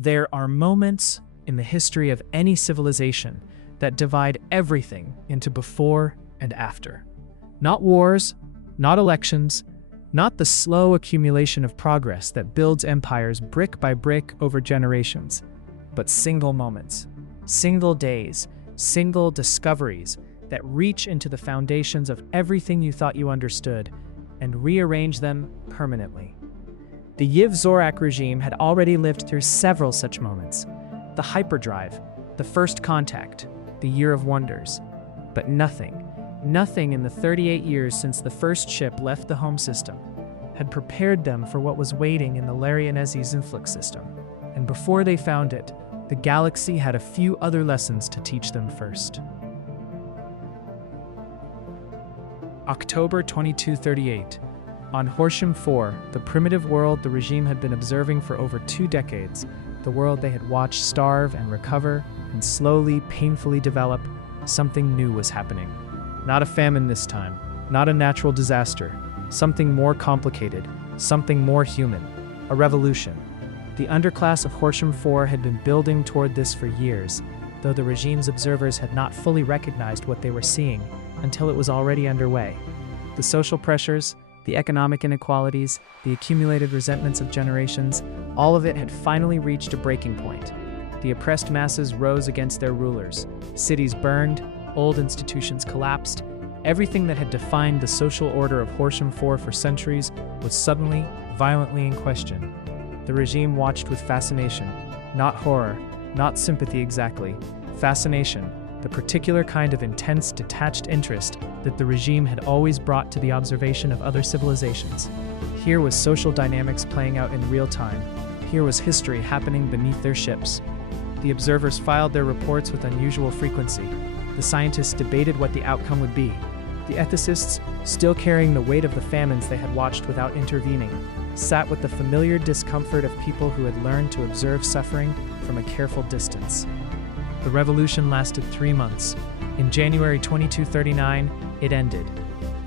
There are moments in the history of any civilization that divide everything into before and after. Not wars, not elections, not the slow accumulation of progress that builds empires brick by brick over generations, but single moments, single days, single discoveries that reach into the foundations of everything you thought you understood and rearrange them permanently. The Yv'Zorak regime had already lived through several such moments. The hyperdrive, the first contact, the year of wonders. But nothing in the 38 years since the first ship left the home system had prepared them for what was waiting in the Larianese influx system. And before they found it, the galaxy had a few other lessons to teach them first. October 2238. On Horsham 4, the primitive world the regime had been observing for over 2 decades, the world they had watched starve and recover and slowly, painfully develop, something new was happening. Not a famine this time, not a natural disaster, something more complicated, something more human, a revolution. The underclass of Horsham 4 had been building toward this for years, though the regime's observers had not fully recognized what they were seeing until it was already underway. The social pressures, the economic inequalities, the accumulated resentments of generations, all of it had finally reached a breaking point. The oppressed masses rose against their rulers. Cities burned, old institutions collapsed. Everything that had defined the social order of Horsham 4 for centuries was suddenly, violently in question. The regime watched with fascination, not horror, not sympathy exactly, fascination, the particular kind of intense, detached interest that the regime had always brought to the observation of other civilizations. Here was social dynamics playing out in real time. Here was history happening beneath their ships. The observers filed their reports with unusual frequency. The scientists debated what the outcome would be. The ethicists, still carrying the weight of the famines they had watched without intervening, sat with the familiar discomfort of people who had learned to observe suffering from a careful distance. The revolution lasted 3 months. In January 2239, it ended.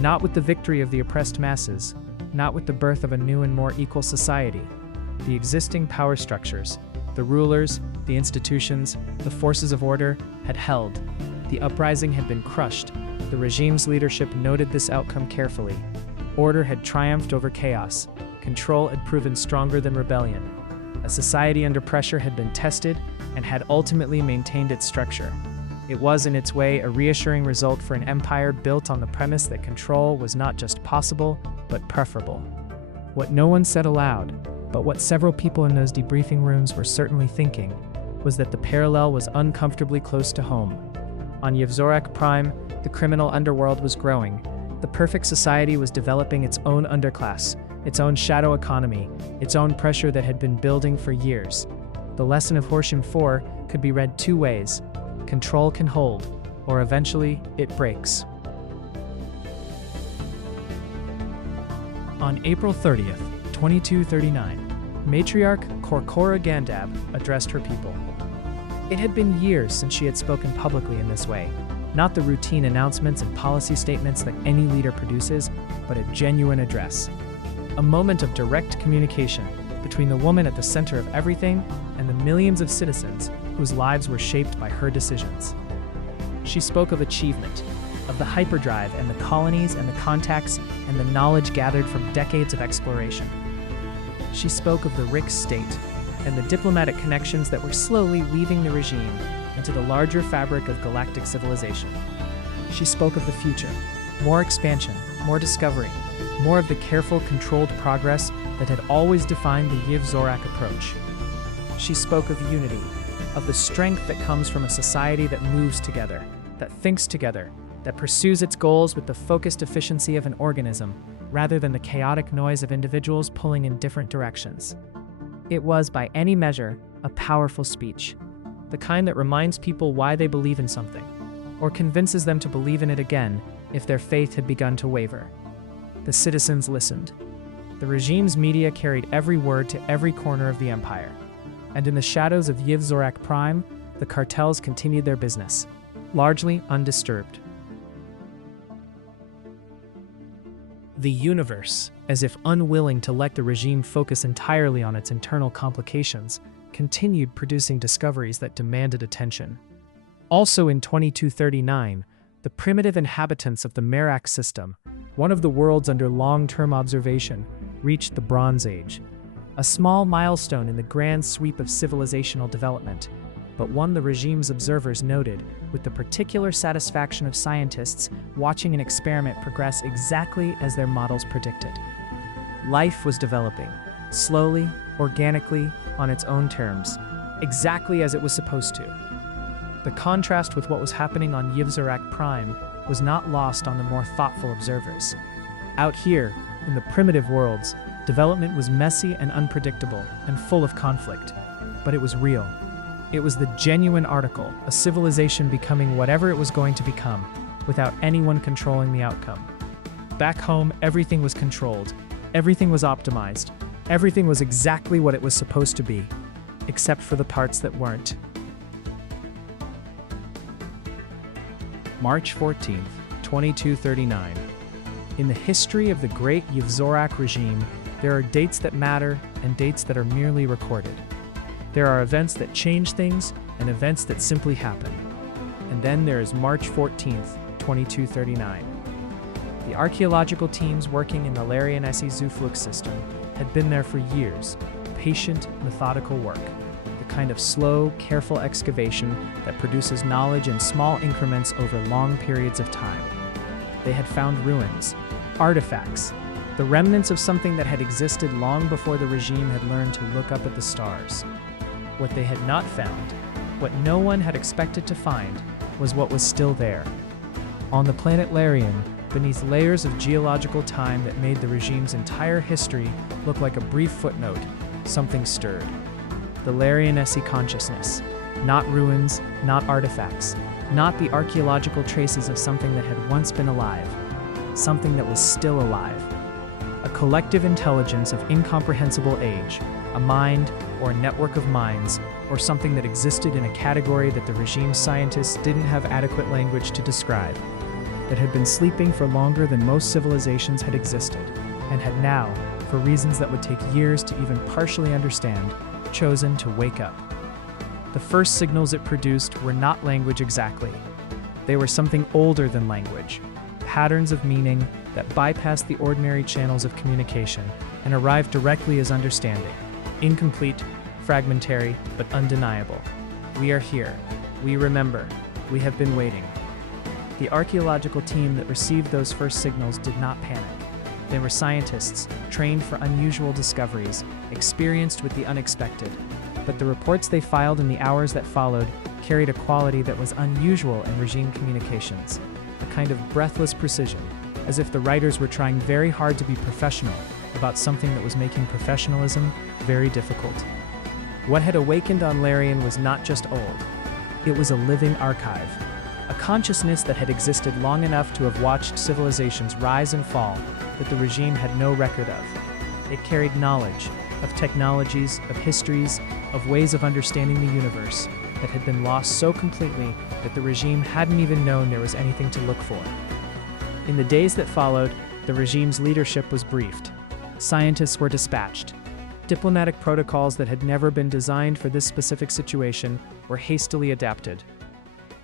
Not with the victory of the oppressed masses, not with the birth of a new and more equal society. The existing power structures, the rulers, the institutions, the forces of order had held. The uprising had been crushed. The regime's leadership noted this outcome carefully. Order had triumphed over chaos. Control had proven stronger than rebellion. A society under pressure had been tested and had ultimately maintained its structure. It was, in its way, a reassuring result for an empire built on the premise that control was not just possible, but preferable. What no one said aloud, but what several people in those debriefing rooms were certainly thinking, was that the parallel was uncomfortably close to home. On Yv'Zorak Prime, the criminal underworld was growing. The perfect society was developing its own underclass, its own shadow economy, its own pressure that had been building for years. The lesson of Horsham 4 could be read 2 ways. Control can hold, or eventually it breaks. On April 30th, 2239, Matriarch Korkora Gandab addressed her people. It had been years since she had spoken publicly in this way, not the routine announcements and policy statements that any leader produces, but a genuine address. A moment of direct communication between the woman at the center of everything and the millions of citizens whose lives were shaped by her decisions. She spoke of achievement, of the hyperdrive and the colonies and the contacts and the knowledge gathered from decades of exploration. She spoke of the Rick state and the diplomatic connections that were slowly weaving the regime into the larger fabric of galactic civilization. She spoke of the future, more expansion, more discovery, more of the careful, controlled progress that had always defined the Yv'Zorak approach. She spoke of unity, of the strength that comes from a society that moves together, that thinks together, that pursues its goals with the focused efficiency of an organism, rather than the chaotic noise of individuals pulling in different directions. It was, by any measure, a powerful speech, the kind that reminds people why they believe in something, or convinces them to believe in it again if their faith had begun to waver. The citizens listened. The regime's media carried every word to every corner of the empire. And in the shadows of Yv'Zorak Prime, the cartels continued their business, largely undisturbed. The universe, as if unwilling to let the regime focus entirely on its internal complications, continued producing discoveries that demanded attention. Also in 2239, the primitive inhabitants of the Merak system, one of the worlds under long-term observation, reached the Bronze Age. A small milestone in the grand sweep of civilizational development, but one the regime's observers noted with the particular satisfaction of scientists watching an experiment progress exactly as their models predicted. Life was developing, slowly, organically, on its own terms, exactly as it was supposed to. The contrast with what was happening on Yv'Zorak Prime was not lost on the more thoughtful observers. Out here, in the primitive worlds, development was messy and unpredictable and full of conflict, but it was real. It was the genuine article, a civilization becoming whatever it was going to become, without anyone controlling the outcome. Back home, everything was controlled, everything was optimized, everything was exactly what it was supposed to be, except for the parts that weren't. March 14th, 2239. In the history of the great Yv'Zorak regime, there are dates that matter and dates that are merely recorded. There are events that change things and events that simply happen. And then there is March 14th, 2239. The archaeological teams working in the Stellaris system had been there for years, patient, methodical work, the kind of slow, careful excavation that produces knowledge in small increments over long periods of time. They had found ruins, artifacts, the remnants of something that had existed long before the regime had learned to look up at the stars. What they had not found, what no one had expected to find, was what was still there. On the planet Larian, beneath layers of geological time that made the regime's entire history look like a brief footnote, something stirred. The Larian-essi consciousness. Not ruins, not artifacts, not the archaeological traces of something that had once been alive, something that was still alive. A collective intelligence of incomprehensible age, a mind or a network of minds, or something that existed in a category that the regime's scientists didn't have adequate language to describe, that had been sleeping for longer than most civilizations had existed, and had now, for reasons that would take years to even partially understand, chosen to wake up. The first signals it produced were not language exactly. They were something older than language, patterns of meaning that bypassed the ordinary channels of communication and arrived directly as understanding. Incomplete, fragmentary, but undeniable. We are here. We remember. We have been waiting. The archaeological team that received those first signals did not panic. They were scientists, trained for unusual discoveries, experienced with the unexpected. But the reports they filed in the hours that followed carried a quality that was unusual in regime communications, a kind of breathless precision, as if the writers were trying very hard to be professional about something that was making professionalism very difficult. What had awakened on Larian was not just old. It was a living archive, a consciousness that had existed long enough to have watched civilizations rise and fall that the regime had no record of. It carried knowledge of technologies, of histories, of ways of understanding the universe that had been lost so completely that the regime hadn't even known there was anything to look for. In the days that followed, the regime's leadership was briefed. Scientists were dispatched. Diplomatic protocols that had never been designed for this specific situation were hastily adapted.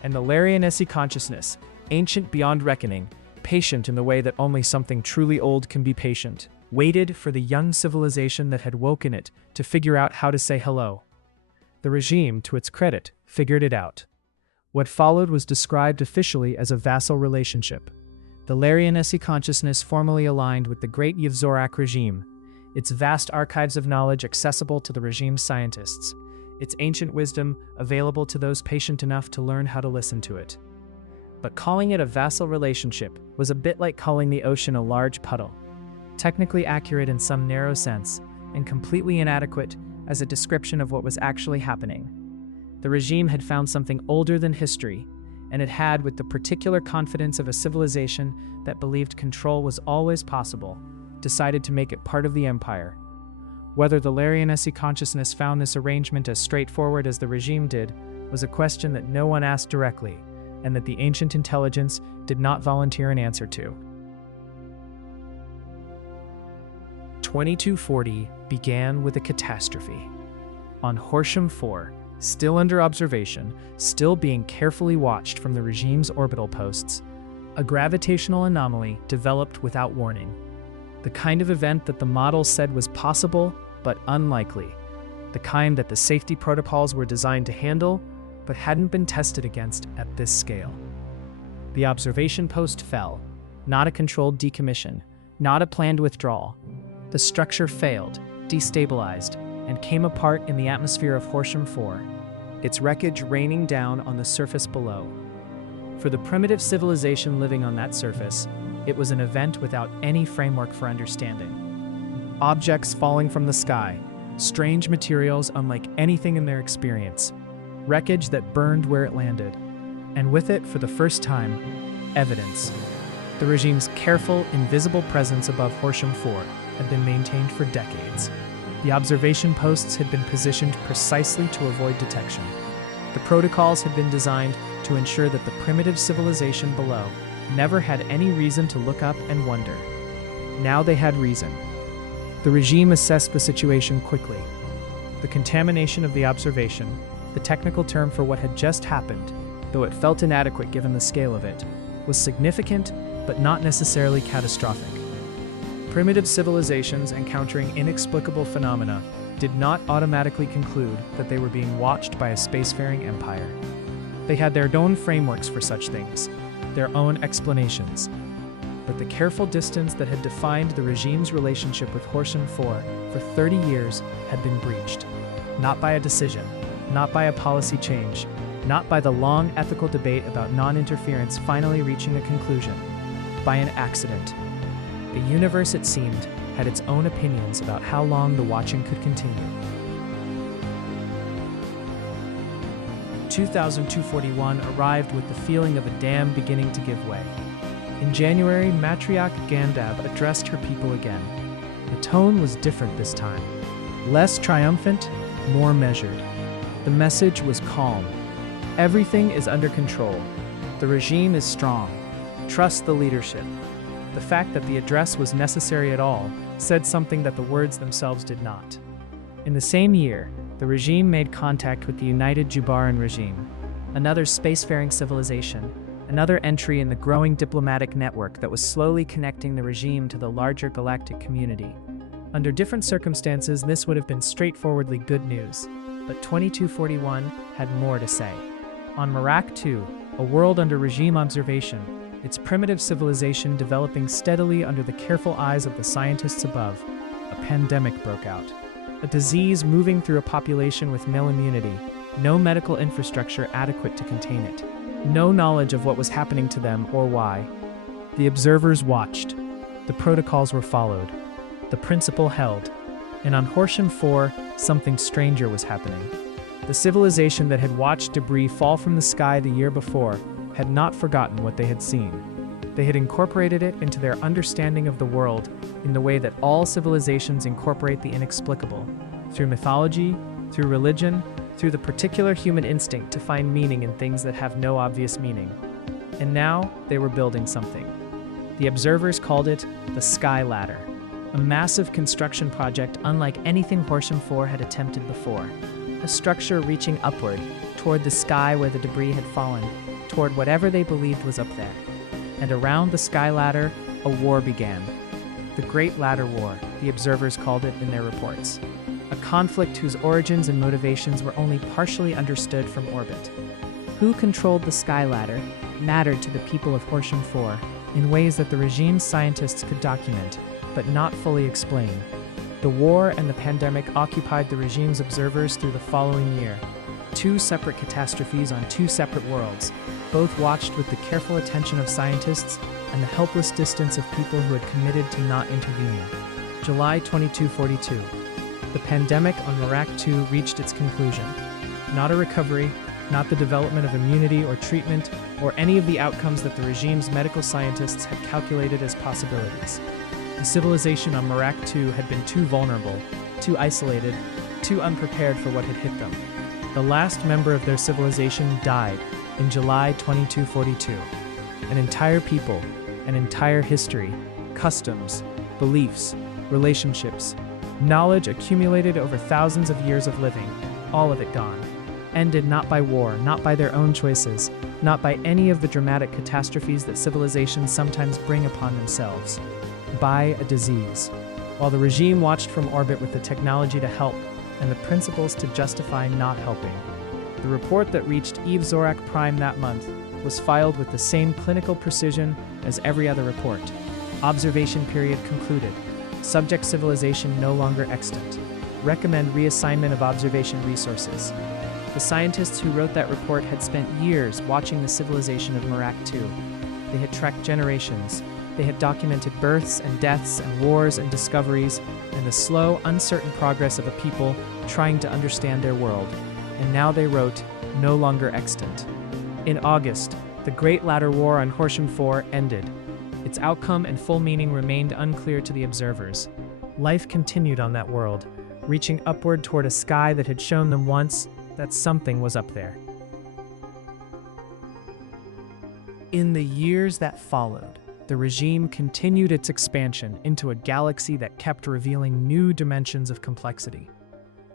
And the Larian-essi consciousness, ancient beyond reckoning, patient in the way that only something truly old can be patient, waited for the young civilization that had woken it to figure out how to say hello. The regime, to its credit, figured it out. What followed was described officially as a vassal relationship. The Larian-essi consciousness formally aligned with the great Yv'Zorak regime, its vast archives of knowledge accessible to the regime's scientists, its ancient wisdom available to those patient enough to learn how to listen to it. But calling it a vassal relationship was a bit like calling the ocean a large puddle, technically accurate in some narrow sense, and completely inadequate as a description of what was actually happening. The regime had found something older than history, and it had, with the particular confidence of a civilization that believed control was always possible, decided to make it part of the empire. Whether the Larian-essi consciousness found this arrangement as straightforward as the regime did was a question that no one asked directly, and that the ancient intelligence did not volunteer an answer to. 2240 began with a catastrophe. On Horsham 4, still under observation, still being carefully watched from the regime's orbital posts, a gravitational anomaly developed without warning. The kind of event that the model said was possible, but unlikely. The kind that the safety protocols were designed to handle, but hadn't been tested against at this scale. The observation post fell, not a controlled decommission, not a planned withdrawal. The structure failed, destabilized, and came apart in the atmosphere of Horsham 4, its wreckage raining down on the surface below. For the primitive civilization living on that surface, it was an event without any framework for understanding. Objects falling from the sky, strange materials unlike anything in their experience, wreckage that burned where it landed, and with it, for the first time, evidence. The regime's careful, invisible presence above Horsham 4 had been maintained for decades. The observation posts had been positioned precisely to avoid detection. The protocols had been designed to ensure that the primitive civilization below never had any reason to look up and wonder. Now they had reason. The regime assessed the situation quickly. The contamination of the observation, the technical term for what had just happened, though it felt inadequate given the scale of it, was significant but not necessarily catastrophic. Primitive civilizations encountering inexplicable phenomena did not automatically conclude that they were being watched by a spacefaring empire. They had their own frameworks for such things, their own explanations. But the careful distance that had defined the regime's relationship with Horsham 4 for 30 years had been breached. Not by a decision, not by a policy change, not by the long ethical debate about non-interference finally reaching a conclusion, by an accident. The universe, it seemed, had its own opinions about how long the watching could continue. 2241 arrived with the feeling of a dam beginning to give way. In January, Matriarch Gandab addressed her people again. The tone was different this time. Less triumphant, more measured. The message was calm. Everything is under control. The regime is strong. Trust the leadership. The fact that the address was necessary at all said something that the words themselves did not. In the same year, the regime made contact with the United Jubaran regime, another spacefaring civilization, another entry in the growing diplomatic network that was slowly connecting the regime to the larger galactic community. Under different circumstances, this would have been straightforwardly good news, but 2241 had more to say. On Merak 2, a world under regime observation, its primitive civilization developing steadily under the careful eyes of the scientists above, a pandemic broke out. A disease moving through a population with no immunity, no medical infrastructure adequate to contain it, no knowledge of what was happening to them or why. The observers watched. The protocols were followed. The principle held. And on Horsham 4, something stranger was happening. The civilization that had watched debris fall from the sky the year before had not forgotten what they had seen. They had incorporated it into their understanding of the world in the way that all civilizations incorporate the inexplicable, through mythology, through religion, through the particular human instinct to find meaning in things that have no obvious meaning. And now they were building something. The observers called it the Sky Ladder, a massive construction project unlike anything Horsham 4 had attempted before. A structure reaching upward, toward the sky where the debris had fallen, toward whatever they believed was up there. And around the Sky Ladder, a war began. The Great Ladder War, the observers called it in their reports. A conflict whose origins and motivations were only partially understood from orbit. Who controlled the Sky Ladder mattered to the people of Horsham 4 in ways that the regime's scientists could document, but not fully explain. The war and the pandemic occupied the regime's observers through the following year. Two separate catastrophes on two separate worlds, both watched with the careful attention of scientists and the helpless distance of people who had committed to not intervening. July 2242. The pandemic on Merak 2 reached its conclusion. Not a recovery, not the development of immunity or treatment, or any of the outcomes that the regime's medical scientists had calculated as possibilities. The civilization on Merak 2 had been too vulnerable, too isolated, too unprepared for what had hit them. The last member of their civilization died in July 2242. An entire people, an entire history, customs, beliefs, relationships, knowledge accumulated over thousands of years of living all of it gone. Ended not by war, not by their own choices, not by any of the dramatic catastrophes that civilizations sometimes bring upon themselves. By a disease. While the regime watched from orbit with the technology to help and the principles to justify not helping. The report that reached Yv'Zorak Prime that month was filed with the same clinical precision as every other report. Observation period concluded. Subject civilization no longer extant. Recommend reassignment of observation resources. The scientists who wrote that report had spent years watching the civilization of Merak II. They had tracked generations. They had documented births and deaths and wars and discoveries and the slow, uncertain progress of a people trying to understand their world. And now they wrote, no longer extant. In August, the Great Ladder War on Horsham 4 ended. Its outcome and full meaning remained unclear to the observers. Life continued on that world, reaching upward toward a sky that had shown them once that something was up there. In the years that followed, the regime continued its expansion into a galaxy that kept revealing new dimensions of complexity.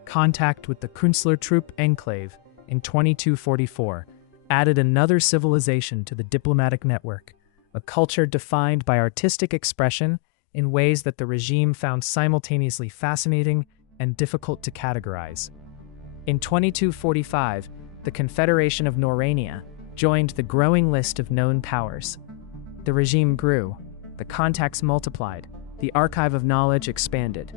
Contact with the Künstlertrupp Enclave in 2244 added another civilization to the diplomatic network, a culture defined by artistic expression in ways that the regime found simultaneously fascinating and difficult to categorize. In 2245, the Confederation of Norania joined the growing list of known powers. The regime grew, the contacts multiplied, the archive of knowledge expanded.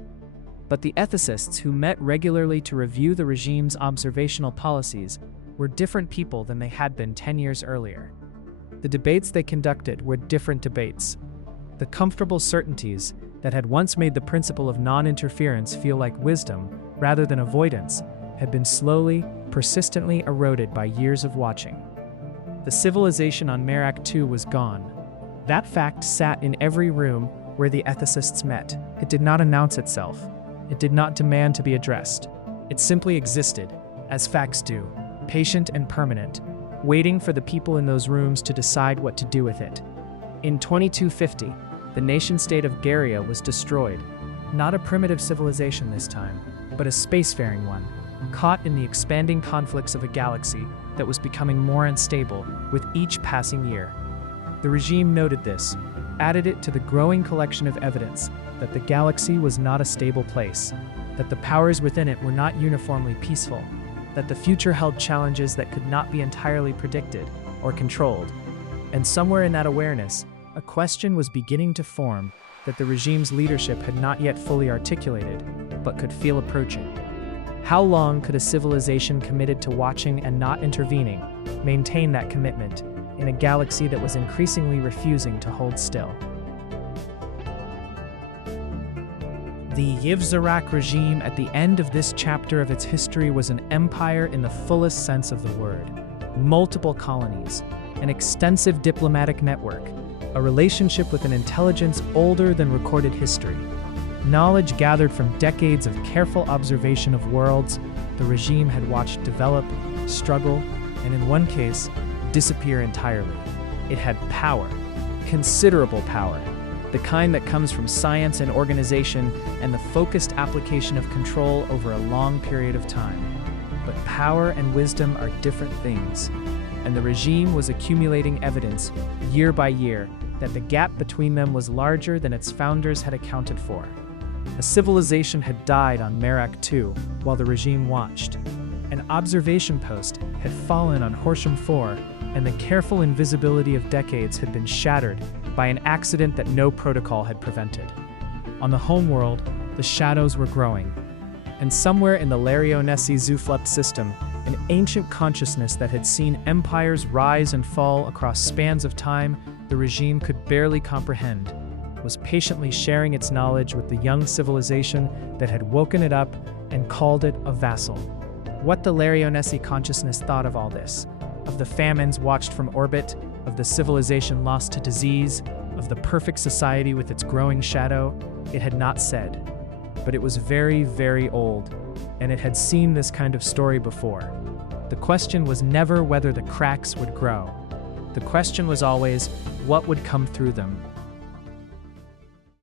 But the ethicists who met regularly to review the regime's observational policies were different people than they had been 10 years earlier. The debates they conducted were different debates. The comfortable certainties that had once made the principle of non-interference feel like wisdom rather than avoidance had been slowly, persistently eroded by years of watching. The civilization on Merak II was gone. That fact sat in every room where the ethicists met. It did not announce itself. It did not demand to be addressed. It simply existed, as facts do, patient and permanent, waiting for the people in those rooms to decide what to do with it. In 2250, the nation-state of Garia was destroyed. Not a primitive civilization this time, but a spacefaring one, caught in the expanding conflicts of a galaxy that was becoming more unstable with each passing year. The regime noted this, added it to the growing collection of evidence that the galaxy was not a stable place, that the powers within it were not uniformly peaceful, that the future held challenges that could not be entirely predicted or controlled. And somewhere in that awareness, a question was beginning to form that the regime's leadership had not yet fully articulated, but could feel approaching. How long could a civilization committed to watching and not intervening maintain that commitment in a galaxy that was increasingly refusing to hold still? The Yv'Zorak regime at the end of this chapter of its history was an empire in the fullest sense of the word. Multiple colonies, an extensive diplomatic network, a relationship with an intelligence older than recorded history. Knowledge gathered from decades of careful observation of worlds the regime had watched develop, struggle, and in one case, disappear entirely. It had power, considerable power, the kind that comes from science and organization and the focused application of control over a long period of time. But power and wisdom are different things, and the regime was accumulating evidence, year by year, that the gap between them was larger than its founders had accounted for. A civilization had died on Merak II while the regime watched. An observation post had fallen on Horsham 4, and the careful invisibility of decades had been shattered by an accident that no protocol had prevented. On the homeworld, the shadows were growing, and somewhere in the Larionesi Zuflept system, an ancient consciousness that had seen empires rise and fall across spans of time the regime could barely comprehend, was patiently sharing its knowledge with the young civilization that had woken it up and called it a vassal. What the Larionesi consciousness thought of all this, of the famines watched from orbit, of the civilization lost to disease, of the perfect society with its growing shadow, it had not said. But it was very, very old, and it had seen this kind of story before. The question was never whether the cracks would grow. The question was always, what would come through them?